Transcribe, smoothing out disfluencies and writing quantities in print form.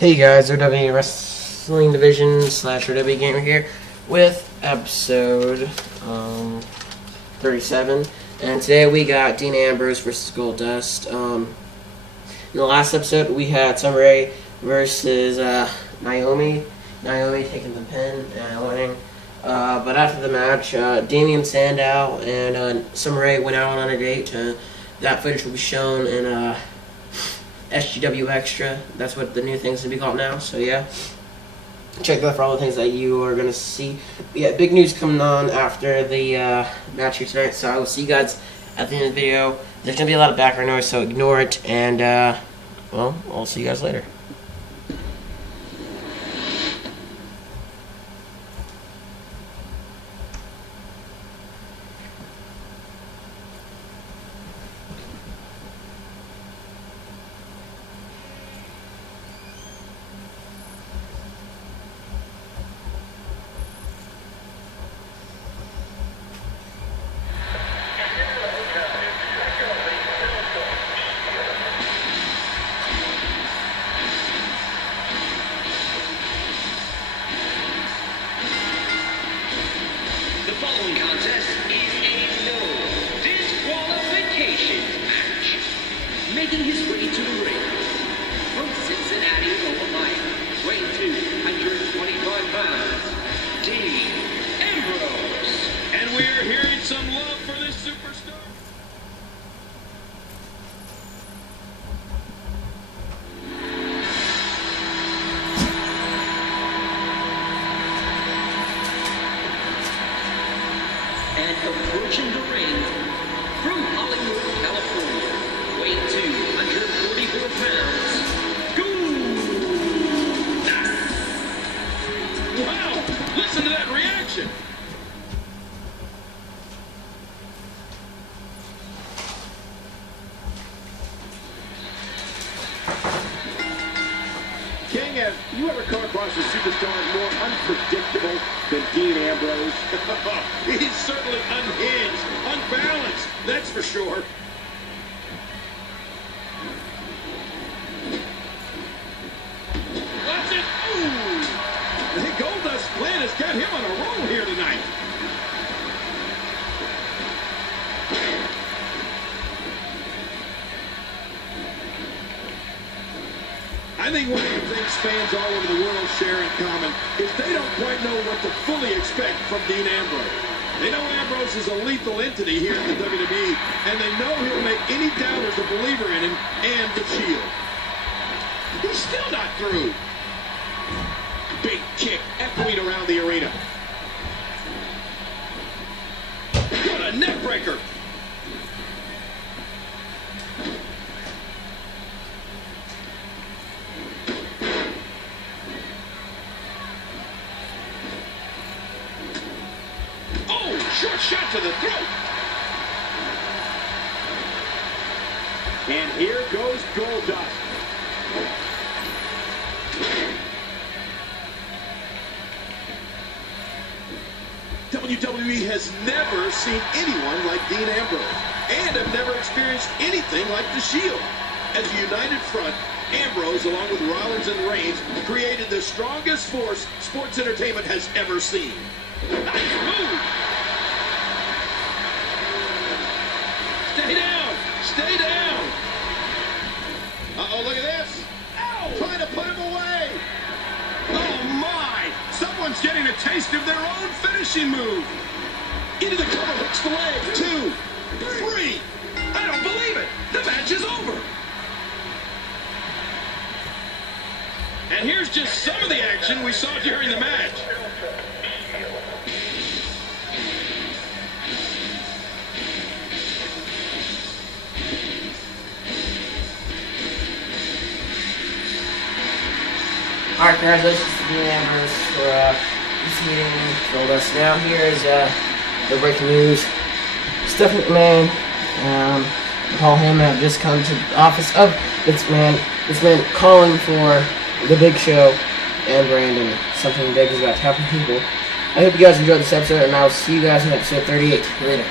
Hey guys, W2k15 Wrestling Division / W Gamer here with episode 37, and today we got Dean Ambrose versus Goldust. In the last episode we had Summer Rae versus Naomi. Naomi taking the pin and winning. But after the match, Damien Sandow and Summer Rae went out on a date. That footage will be shown in SGW Extra. That's what the new thing's gonna be called now. So yeah, check that for all the things that you are gonna see. But yeah, big news coming on after the match here tonight. So I will see you guys at the end of the video. There's gonna be a lot of background noise, so ignore it. And well, I'll see you guys later. The following contest is a no disqualification match. Making his way to the ring from Cincinnati, Ohio, weighing 225 pounds, Dean Ambrose. And we're hearing some love for this superstar. And approaching the ring from Hollywood, California, weighing 244 pounds, Goldust. Wow! Listen to that reaction. King, have you ever come across a superstar more unpredictable than Dean Ambrose? He's certainly unhinged, unbalanced, that's for sure. Watch it! Ooh! The Goldust plan has got him on a roll here tonight. I think one of the things fans all over the world share in common is they don't quite know what to fully expect from Dean Ambrose. They know Ambrose is a lethal entity here in the WWE, and they know he'll make any doubters a believer in him and the Shield. He's still not through. Big kick echoing around the arena. What a neck breaker! Short shot to the throat. And here goes Goldust. WWE has never seen anyone like Dean Ambrose, and have never experienced anything like the Shield. As a united front, Ambrose, along with Rollins and Reigns, created the strongest force sports entertainment has ever seen. Nice move! Stay down! Stay down! Uh-oh, look at this! Ow! Trying to put him away! Oh, my! Someone's getting a taste of their own finishing move! Into the cover, hooks the leg. 2, 3! I don't believe it! The match is over! And here's just some of the action we saw during the match. Alright, congratulations to Dean Ambrose for defeating Goldust. Now here is the breaking news. Stephanie McMahon, Paul Heyman have just come to the office of Vince McMahon. Vince McMahon calling for the Big Show and Brandon. Something big is about to happen, people. I hope you guys enjoyed this episode, and I'll see you guys in episode 38. Later.